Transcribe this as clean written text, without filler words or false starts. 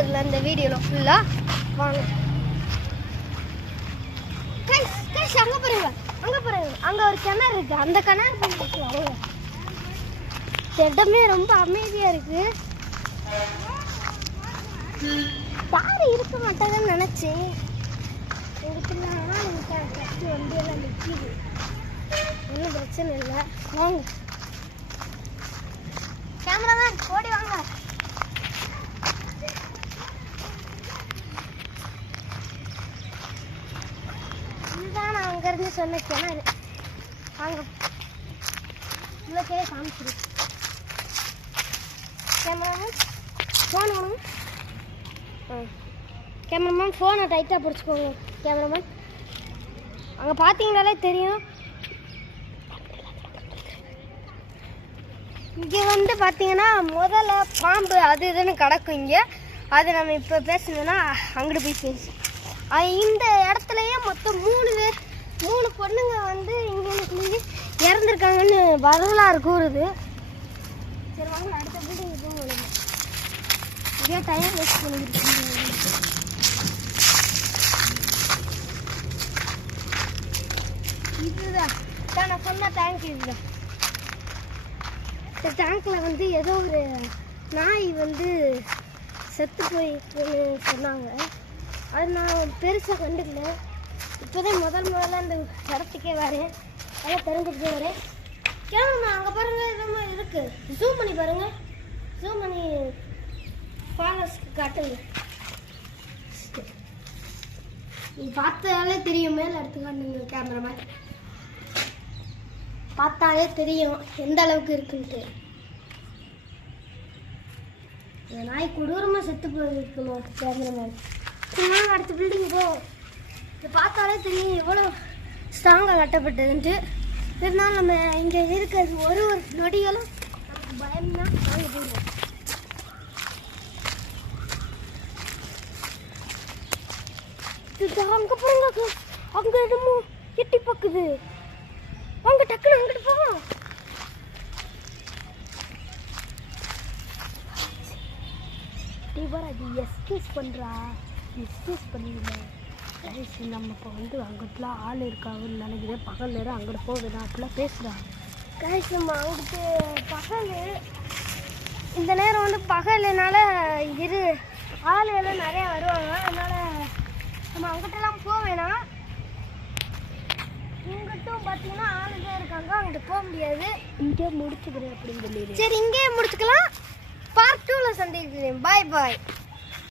காட்டுறதுல இந்த வீடியோவில் ஃபுல்லாக வாங்க. அங்கே பாருங்க, அங்கே ஒரு கிணறு இருக்கு. அந்த கிணறு பண்ணிட்டு வாங்க. இடமே ரொம்ப அமைதியாக இருக்கு. யாரும் இருக்க மாட்டாங்கன்னு நினச்சேன். இருக்குன்னா ஃபஸ்ட்டு வண்டியெல்லாம் நிற்கிது. ஒன்றும் பிரச்சனை இல்லை. வாங்க கேமராமேன், ஓடி வாங்க. இதுதான் நான் அங்கேருந்து சொன்ன கிணறு. வாங்க உள்ளே காமிச்சிரு. கேமராமேன் ஃபோன் வாங்க. கேமராமேன் ஃபோனை டைட்டாக பிடிச்சிக்கோங்க. கேமராமேன் அங்கே பார்த்தீங்கனாலே தெரியும். இங்கே வந்து பார்த்தீங்கன்னா முதல்ல பாம்பு அது இதுன்னு கிடக்கும் இங்கே. அது நம்ம இப்போ பேசணுன்னா அங்கிட்டு போய் பேசு. இந்த இடத்துலையே மொத்தம் 3 பொண்ணுங்க வந்து இங்கே இறந்துருக்காங்கன்னு வரலாறு கூறுது. சரி வாங்க அடுத்த பில்டிங் போக. இதே டைம் வேஸ்ட் பண்ணிக்கிட்டு இதுதான் நான் சொன்ன டேங்க். இதுதான் இந்த டேங்க்கில் வந்து ஏதோ ஒரு நாய் வந்து செத்து போயிட்டுன்னு சொன்னாங்க. அது நான் பெருசாக கண்டுக்கல. இப்போதான் முதல்ல இந்த இடத்துக்கே வரேன். அதெல்லாம் தெரிஞ்சுக்கிட்டே வரேன். கேமரா அங்கே பாருங்கள், எதுவுமே இருக்குது. ஜூம் பண்ணி பாருங்கள். ஜூம் பண்ணி ஃபாலோஸ்க்கு காட்டுங்க. நீ பார்த்தாலே தெரியும். மேலே எடுத்து காட்டுங்க கேமராமேன். பார்த்தாலே தெரியும் எந்த அளவுக்கு இருக்குன்ட்டு. இந்த நாய் கொடூரமாக செத்து போயிருக்கணும் கேமராமேன். அடுத்த பில்டிங் போ. இதை பார்த்தாலே தெரியும் எவ்வளோ ஸ்ட்ராங்காக கட்டப்பட்டதுன்ட்டு. இருந்தாலும் நம்ம இங்கே இருக்கிறது ஒரு நொடிகளும் நமக்கு பயம்னா நாங்க போடுவோம். அங்கே போங்க, அங்கே என்னமோ எட்டி பார்க்குது. வாங்க டக்குனு அங்கிட்டு போவோம். அது எஸ்கேஸ் பண்ணுறா. எஸ்கேஸ் பண்ணிடுங்க. நம்ம இப்போ வந்து அங்கிட்டலாம் ஆள் இருக்காங்கன்னு நினைக்கிறேன். பகல் நேரம் அங்கிட்டு போகுதுதான் அப்படிலாம் பேசுகிறாங்க. கைஸ் நம்ம அங்கிட்டு பகல் இந்த நேரம் வந்து பகல்னால ஆள் எல்லாம் நிறையா வருவாங்க. அதனால் நம்ம அங்கிட்டலாம் போக வேணாம். இங்கிட்டும் பார்த்தீங்கன்னா ஆளுதான் இருக்காங்க. அங்கிட்டு போக முடியாது. இங்கே முடிச்சுக்கிறேன் அப்படின்னு சொல்லி. சரி இங்கேயே முடிச்சுக்கலாம். பார்ட் 2ல சந்திக்கிறேன். பாய் பாய்.